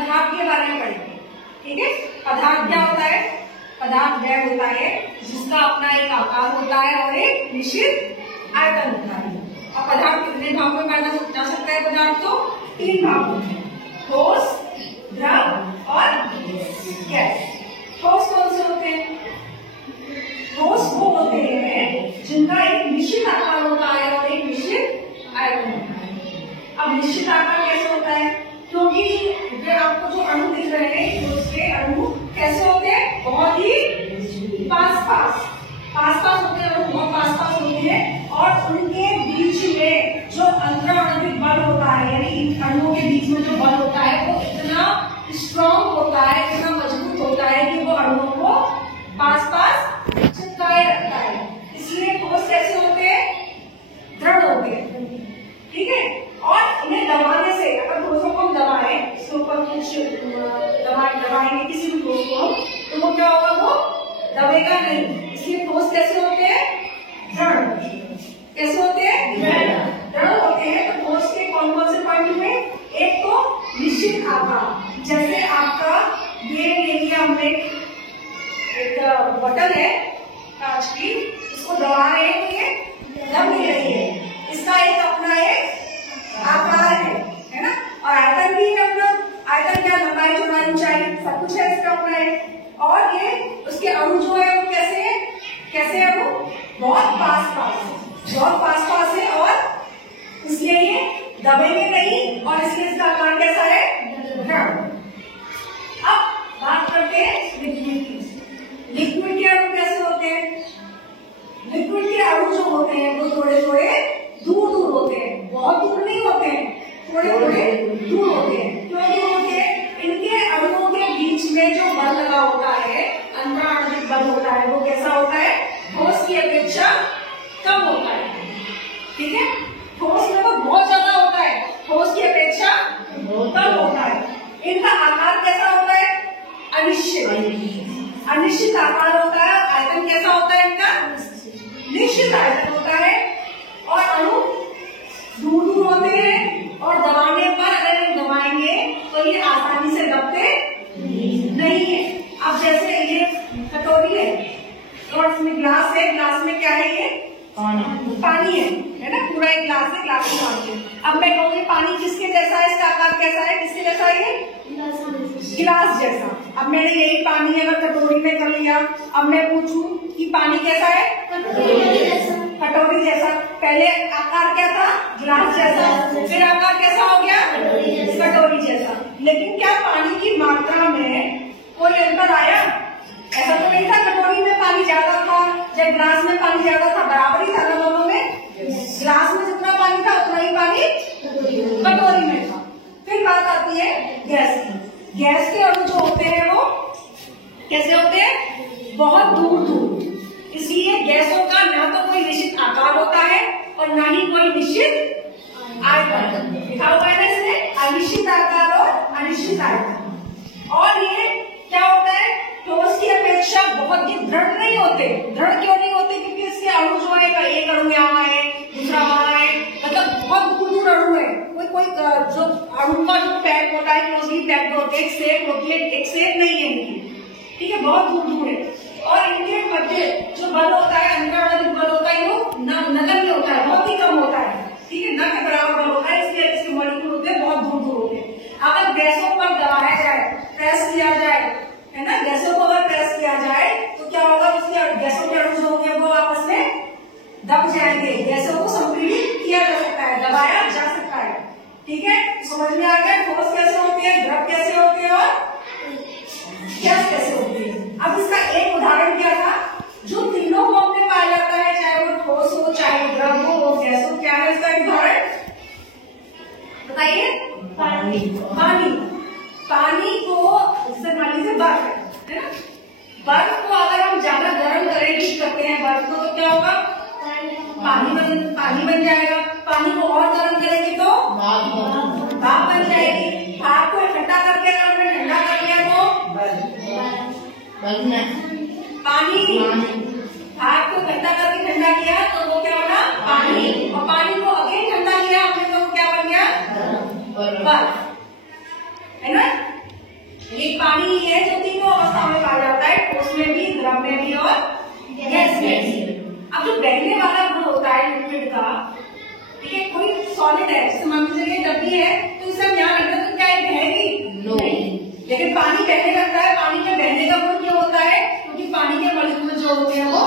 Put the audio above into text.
पदार्थ के बारे में पढ़ेंगे। ठीक है, पदार्थ क्या होता है? पदार्थ वह होता है जिसका अपना एक आकार होता है और एक निश्चित आयतन होता है। अब पदार्थ कितने भागों में बांटा जा सकता है? पदार्थ तो 3 भागों में, ठोस, द्रव और गैस। ठोस कौन से होते हैं? ठोस वो होते हैं जिनका एक निश्चित आकार होता है और एक निश्चित आयतन होता है। अब निश्चित आकार कैसे होता है? क्योंकि ये आपको जो अणु दिख रहे हैं उसके अणु कैसे होते हैं? बहुत ही पास पास होते हैं, बहुत पास होते हैं और उनके बीच में जो अंतराणविक बल होता है, यानी अणुओं के बीच में जो बल होता है वो इतना स्ट्रॉन्ग होता है, इतना मजबूत होता है कि वो अणुओं को पास चिपकाए रखता है। इसलिए ठोस कैसे होते हैं? दृढ़ होते हैं। ठीक है, और इन्हें दबाने से, अगर ठोसों को हम दबाएं, इसके ऊपर कुछ दबाएंगे किसी भी ठोस को, तो वो क्या होगा? वो दबेगा नहीं। इसलिए ठोस कैसे होते हैं? दृढ़। कैसे होते हैं? दृढ़ होते हैं। तो ठोस के कौन कौन से पॉइंट में? एक तो निश्चित आकार, जैसे आपका ये ले लिया हमने, एक बटन है कांच की, इसको दबा रहे हैं तो ये दब नहीं रही है, इसका एक अपना एक आकार है ना, और आयतन भी है अपना। आयतन क्या? लंबाई, चौड़ाई, ऊंचाई, सब कुछ है इसका अपना है। और ये उसके अणु जो है वो कैसे है? कैसे है वो? बहुत पास है और इसलिए ये दबेंगे नहीं और इसलिए इसका आकार कैसा है? दृढ़। अब बात करते हैं लिक्विड की। लिक्विड के अणु कैसे होते हैं? लिक्विड के अणु जो होते हैं वो थोड़े थोड़े दूर होते हैं, बहुत दूर नहीं होते हैं, थोड़े थोड़े दूर होते हैं। क्यों दूर होते हैं? इनके अणुओं के बीच में जो बल लगा होता है, अंतराणविक बल होता है, वो कैसा होता है? ठोस की अपेक्षा कम होता है। ठीक है, ठोस में तो बहुत ज्यादा होता है, ठोस की अपेक्षा कम होता है। इनका आकार कैसा होता है? अनिश्चित आकार होता है। आयतन कैसा होता है इनका? निश्चित आयतन होता है। और अणु दूर होते हैं और दबाने पर, अगर हम दबाएंगे तो ये आसानी से दबते नहीं है। अब जैसे ये कटोरी है और इसमें ग्लास है, ग्लास में क्या है? ये पानी है ना, पूरा एक ग्लास है, ग्लास में पानी है। अब मैं कहूँगी पानी किसके जैसा है? इसका आकार कैसा है? किसके जैसा है? ये गिलास जैसा। अब मैंने यही पानी अगर कटोरी में कर लिया, अब मैं पूछूं कि पानी कैसा है? कटोरी जैसा। पहले आकार क्या था? गिलास जैसा। फिर आकार कैसा हो गया? कटोरी जैसा। लेकिन क्या पानी की मात्रा में कोई अंतर आया? ऐसा तो नहीं था कटोरी में पानी ज्यादा था या गिलास में पानी ज्यादा था, बराबर ही था ना दोनों में। गिलास में जितना पानी था उतना ही पानी कटोरी में था। फिर बात आती है गैस की। गैस के अणु जो होते हैं वो कैसे होते हैं? बहुत दूर। इसलिए गैसों का ना तो कोई निश्चित आकार होता है और ना ही कोई निश्चित आयतन। लिखा हुआ है ना इसमें, अनिश्चित आकार और अनिश्चित आयतन। और ये क्या होता है? ठोस की अपेक्षा बहुत ही दृढ़ नहीं होते। दृढ़ क्यों नहीं होते? क्योंकि इसके अणु जो है, एक अणु यहाँ है, दूसरा वहां है, मतलब बहुत दूर अणु है। कोई जो अणु का जो पैक होता है, क्लोजली पैक्ड होते हैं, एक शेप होती है, एक शेप नहीं है इनकी। ठीक है, बहुत दूर है। और इनके मध्य जो बल होता है, अंतराणविक बल होता है, वो नगण्य होता है, बहुत ही कम होता है। ठीक है, न के बराबर बल होता है, इसलिए इसके मॉलिक्यूल होते हैं बहुत दूर होते हैं। अगर गैसों पर दबाया जाए, प्रेस किया जाए, है ना, गैसों को अगर प्रेस किया जाए तो क्या होगा? उसके गैसों के अणु जो होंगे वो आपस में दब जाएंगे। गैसों को संपीड़ित किया जा सकता है, दबाया जा सकता है। ठीक है, समझ में आ गया? ठोस कैसे होती है, द्रव कैसे होते हैं और गैस कैसे होती है। अब इसका एक उदाहरण क्या था? जो तीनों फॉर्म में पाया जाता है, चाहे वो ठोस हो, चाहे द्रव हो, गैस हो, क्या है इसका उदाहरण? बताइए। पानी को, जैसे मान लीजिए बर्फ है ना, बर्फ को अगर हम ज्यादा गर्म करें, हीट करते हैं बर्फ को, तो क्या होगा? पानी बन जाएगा। पानी को और गर्म करेंगे तो भाप बन जाएगी। भाप को इकट्ठा करके अगर हमने ठंडा कर लिया तो पानी। भाप को इकट्ठा करके ठंडा किया तो वो क्या होगा? पानी। और पानी को अगेन ठंडा किया हमने तो क्या बन गया? बर्फ, है ना। अब जो बहने वाला गुण होता है लिक्विड का, ठीक है, कोई सॉलिड है, जैसे मान लीजिए डब्बी है तो इसे हम यहाँ रखते हैं तो क्या ये बहेगी? नो। लेकिन पानी बहने लगता है, पानी के बहने का गुण क्या होता है? क्योंकि पानी के मॉलिक्यूल जो होते हैं वो